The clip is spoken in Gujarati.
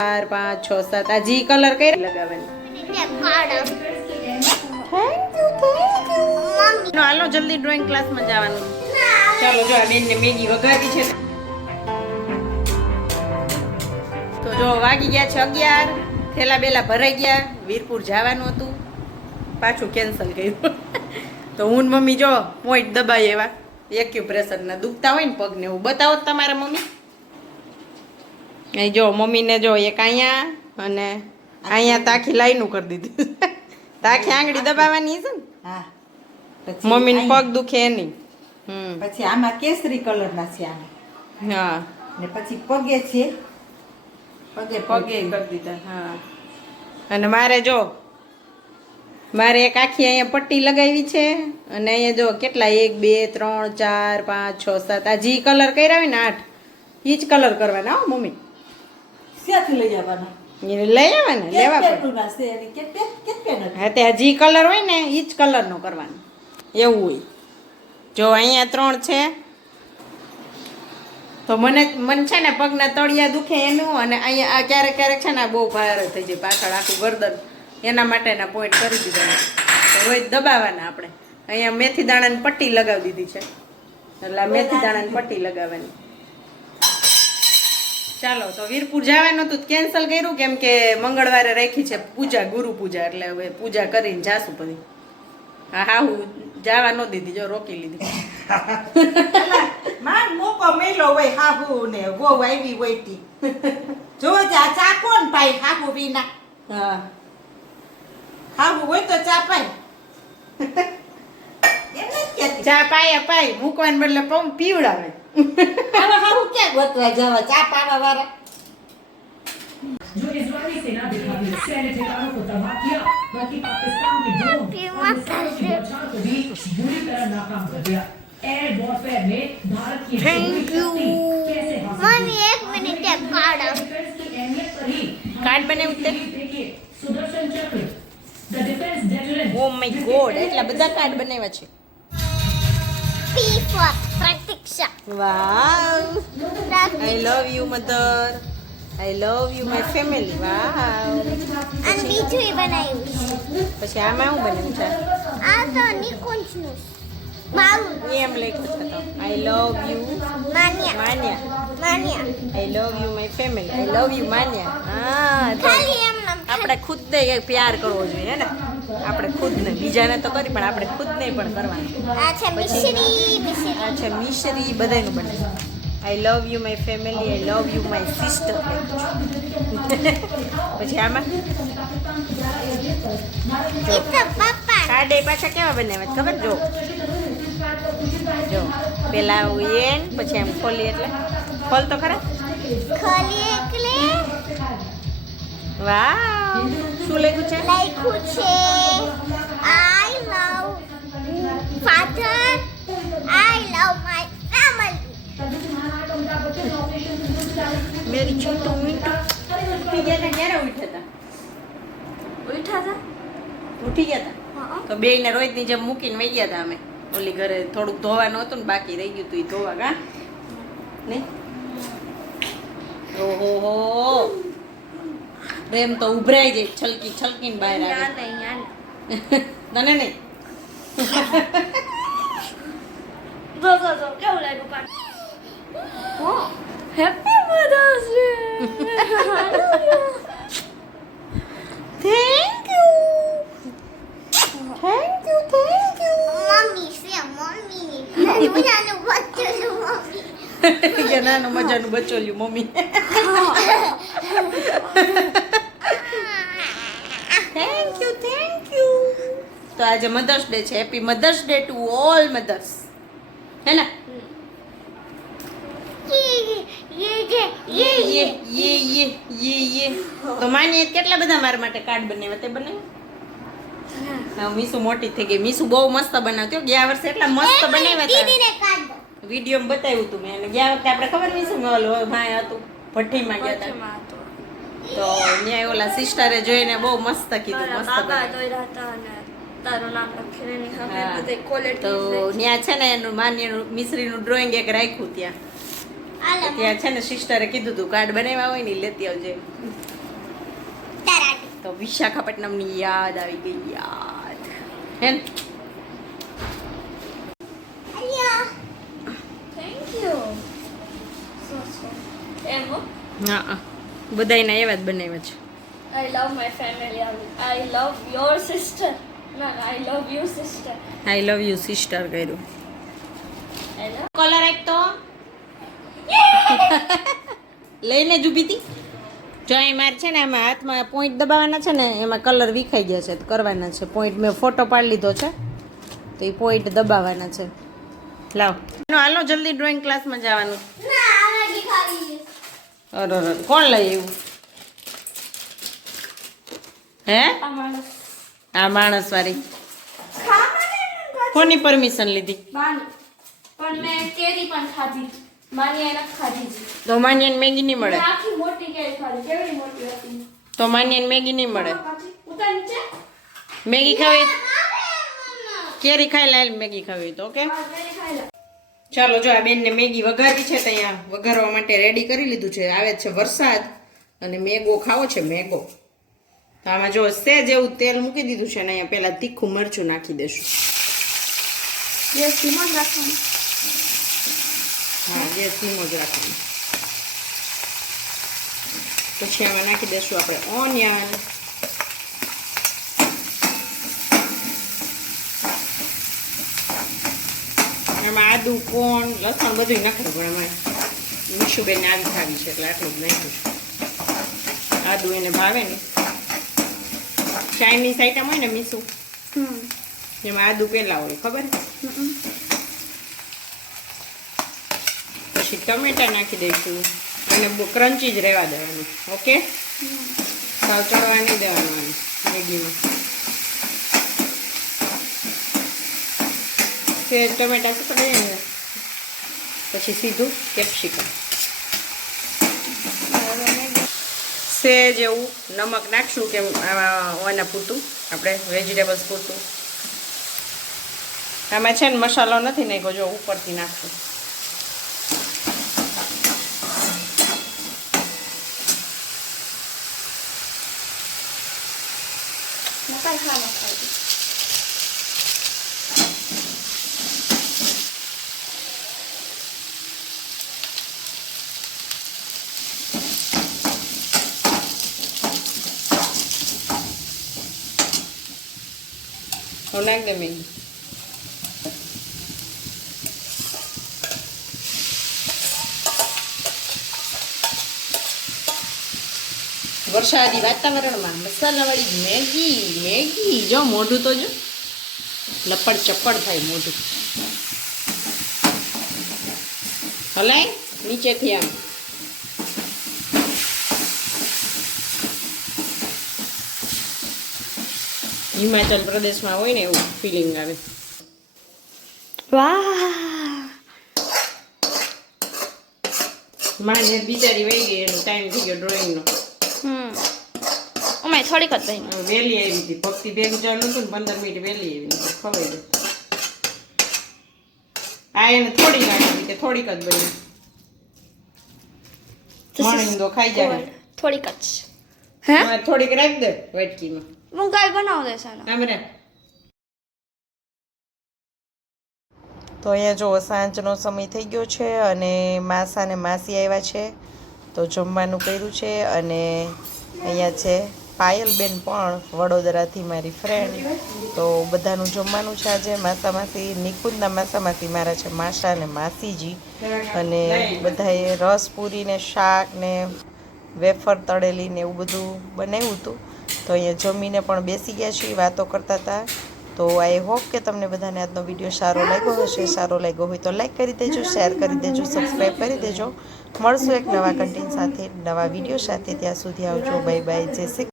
4 5 6 7 આ જી કલર કઈ લગાવવાની હાલો જલ્દી ડ્રોઈંગ ક્લાસમાં જવાનું ચાલો જો આ બેનને મેગી વઘારી છે તો જો વાગી ગયા છે 11 થેલા બેલા ભરાઈ ગયા વીરપુર જવાનું હતું પાછું કેન્સલ કર્યું તો હું મમ્મી જો પોઈન્ટ દબાઈ એવા એક્યુપ્રેશર ના દુખતા હોય ને પગને એવું બતાવો તમારા મમ્મી અહીં જો મમ્મીને જો એક અહીંયા અને અહીંયા તાખી લાઈનું કરી દીધું તાખી આંગળી દબાવવાની છે ને હા મમ્મીને પગ દુખે નહીં પછી આમાં કેસરી કલરના છે આમાં હા ને પછી પગે છે પગે કરી દીધા હા અને મારે એક આખી અહીંયા પટ્ટી લગાવી છે અને અહીંયા જો કેટલા 1 2 3 4 5 6 7 આ જી કલર કર્યા હોય ને 8 ઈ જ કલર કરવાના હો મમ્મી ક્યાંથી લઈ આવવાના એ લઈ આવવાના લેવા પડે હા તે જી કલર હોય ને ઈ જ કલરનો કરવાનો એવું હોય જો અહીંયા 3 છે તો મને છે ને પગના તળિયા દુખે એનું અને અહીંયા આ ક્યારેક છે ને બહુ ભારે થઈ જાય પાછળ આખું ગરદન એના માટેના પોઈન્ટ કરી દીધા તો રોજ દબાવવાના આપણે અહીંયા મેથી દાણાની પટ્ટી લગાવી દીધી છે એટલે મેથી દાણાની પટ્ટી લગાવવાની ચાલો તો વીરપુર જવાનું હતું કેન્સલ કર્યું કેમ કે મંગળવારે રાખી છે પૂજા ગુરુ પૂજા એટલે હવે પૂજા કરીને જાશું પછી હા હું જવા ન દીધી જો રોકી લીધી માન મોકો મેલો હોય હાહુ ને વો આવી હોય તી જો જા ચા કોણ પાઈ હાહુ વિના હા હાહુ હોય તો ચા પાઈ ચા પાય મૂકવાને બદલે પીવડાવે હવે હાહુ ક્યાં ગોતવા જવા ચા પાવા વાળા जो इजरायली सेना दिखाई सैन्य ठिकानों को तबाह किया बल्कि पाकिस्तान के ड्रोन बचाव को भी बुरी तरह नाकाम कर दिया एयर वॉरफेयर में भारत की कैसे मम्मी एक मिनट कार्ड की अहमियत पर ही કાર્ડ બનાવ્યું તે देखिए Sudarshan Chakra the defence deterrent oh my god એટલા બધા કાર્ડ બનાવ્યા છે P for Pratiksha wow I love you mother I love you my family wow અને બીજું એ બનાવ્યું પછી આમાં શું બનાવ્યું છે આ તો નિકુંજનું મારું એમ લખ્યું છે તો I love you Manya I love you my family I love you Manya હા તો ખાલી એમ નામ આપણે ખુદને પ્યાર કરવો જોઈએ હે ને આપણે ખુદને બીજાને તો કરી પણ આપણે ખુદને પણ કરવાનું આ છે મિશ્રી આ છે મિશ્રી બધાયનું બને I love you my family I love you my sister પછી આમાં એ તો પપ્પા કાર્ડ એ પાછા કેવા બનાવ્યા ખબર જો પેલા એન પછી આમ ખોલી એટલે ખોલ તો ખરા ખાલી એકલે વાવ શું લખ્યું છે લખ્યું છે I love father I love my family મેરી છોટું મીઠું ઉઠી ગયા હતા ક્યારે ઉઠી ગયા હતા તો બે ને રોજની જેમ મૂકીને વહી ગયા હતા અમે ઓલી ઘરે થોડુંક ધોવાનું હતું ને બાકી રહી ગયું હતું એ ધોવા કા નહીં ઓહો પ્રેમ તો ઉભરાઈ જાય છલકીને બહાર આવે તને નહીં જો કેવું લાગ્યું પણ happy mother's day thank you mummy છે મમ્મી નાનું કે નાનું મજાનું મજાનું બચ્ચું મમ્મી બચોલ્યું મમ્મી થેન્ક યુ તો આજે મધર્સ ડે છે happy mother's day to all mothers હે ને યે તો માની કેટલા બધા મારા માટે કાર્ડ બનાવ્યા તે બનાવ્યા હા મીસુ મોટી થઈ ગઈ મીસુ બહુ મસ્ત બનાવતી હો ગયા વર્ષે એટલા મસ્ત બનાવ્યા હતા દીદીને કાઢો વિડીયો માં બતાવ્યું હતું મેં અને ગયા વખતે આપણે ખબર મીસુ ઓલો ભાઈ હતું ભઠ્ઠીમાં ગયા હતા તો ન્યાય ઓલા સિસ્ટરે જોઈને બહુ મસ્ત કીધું મસ્ત તારું નામ લખીને ની હા. હવે બધે તો ક્વોલિટી ત્યાં છે ને એનું માન્યનું મિશ્રીનું ડ્રોઈંગ એક રાખ્યું ત્યાં ત્યાં છે ને સિસ્ટરે કીધું હતું કાર્ડ બનાવ્યા હોય ને ઈ લેતી આવજે તો વિશાખાપટ્ટનમની યાદ આવી ગઈ, યાદ હે ને? Thank you. So. Evo. હા બધાયના એવા જ બનાવ્યા છે. I love my family. I love your sister. No, I love you, sister. I love you sister કર્યું. I love. કલર આપ તો લઈને જ ઊભી હતી. જો અહીં મારે છે ને એમાં હાથમાં પોઈન્ટ દબાવવાના છે ને એમાં કલર વિખાઈ ગયા છે તો કરવાના છે પોઈન્ટ. મેં ફોટો પાડી લીધો છે તો એ પોઈન્ટ દબાવવાના છે. લાવ હાલો જલ્દી ડ્રોઈંગ ક્લાસમાં જવાનું. ના, મેગી ખાવી. અરે કોણ લઈ આવ્યું હે? આ માણસ. આ માણસ વાળી ખાવા કોની પરમિશન લીધી? બાની. પણ મેં કેરી પણ ખાધી. માની એને ખાધી છે. તો માન્યાને મેગી નહીં મળે. મેં આખી મોટી કેરી ખાધી. કેવડી મોટી હતી. તો માન્યાને મેગી નહીં મળે. પછી ઉતાર નીચે. મેગી ખાવી કેરી ખાઈ લાય મેગી ખાવી તો ઓકે. હા, કેરી ખાઈ લે. ચાલો જો આ બેનને મેગી વઘારવી છે તો અહીંયા વઘારવા માટે રેડી કરી લીધું છે. આવે છે વરસાદ અને મેગો ખાવો છે મેગો. તો આમાં જો સેજ એવું તેલ મૂકી દીધું છે ને અહીંયા પહેલા તીખું મરચું નાખી દેશું. ગેસ ધીમો જ રાખવાનો. હા ગેસ ધીમો જ રાખવાનો. પછી આમાં નાખી દેશું આપણે ઓનિયન. એમાં આદુ કોણ લસણ બધું નાખવું પણ એમાં મીશુબેનને આવી ખાવી છે એટલે આટલું જ નાખ્યું છે. આદુ એને ભાવે ને ચાઇનીઝ આઈટમ હોય ને મીસુ એમાં આદુ પેલા હોય ખબર. પછી ટમેટા નાખી દઈશું અને ક્રન્ચી જ રહેવા દેવાનું ઓકે. સાવ ચડવા નહીં દેવાનું આને મેગીમાં. સેજ ટમેટા સુકડી જાય પછી સીધું કેપ્સિકમ. સેજ એવું નમક નાખશું કે આના પૂરતું આપણે વેજીટેબલ્સ પૂરતું. આમાં છે ને મસાલો નથી નાખ્યો જો ઉપરથી નાખશું. નકર ખાવા ખાઈ. હું નાખ દે મેગી. વરસાદી વાતાવરણમાં મસાલાવાળી મેગી જો મોઢું તો જો લપડ ચપ્પડ થાય મોઢું. હલાય નીચેથી આમ. હિમાચલ પ્રદેશમાં હોય ને એવું ફિલિંગ આવે. વાહ. માને બિચારી વહી ગઈ એનો ટાઈમ થઈ ગયો ડ્રોઈંગનો. ઓમે થોડીક જ બની. વહેલી આવી હતી ભક્તિ ભેગું ચાલુ હતું ને 15 મિનિટ વહેલી આવી ખવાઈ ગઈ. આ એને થોડી નાખી કે થોડીક જ બની. મણીંદો ખાઈ જાય. થોડીક જ. હે? થોડીક રાખ દે વાટકીમાં. હું કાલ બનાવ દેસ આનો. આમ રે. તો અહીંયા જો સાંજનો સમય થઈ ગયો છે અને માસા ને માસી આવ્યા છે તો જમવાનું કર્યું છે. અને અહીંયા છે પાયલબેન પણ વડોદરાથી મારી ફ્રેન્ડ. તો બધાનું જમવાનું છે આજે. માસા માસી નિકુંજના માસા માસી મારા છે માસા ને માસીજી. અને બધાએ રસ પૂરી ને શાક ને વેફર તળેલી ને એવું બધું બનાવ્યું હતું. તો અહીંયા જમીને પણ બેસી ગયા છીએ વાતો કરતા હતા. તો આઈ હોપ કે તમને બધાને આજનો વિડીયો સારો લાગ્યો હશે. સારો લાગ્યો હોય તો લાઈક કરી દેજો, શેર કરી દેજો, સબસ્ક્રાઈબ કરી દેજો. મળશું એક નવા કન્ટેન્ટ સાથે, નવા વિડીયો સાથે. ત્યાં સુધી આવજો. Bye bye. જય શ્રી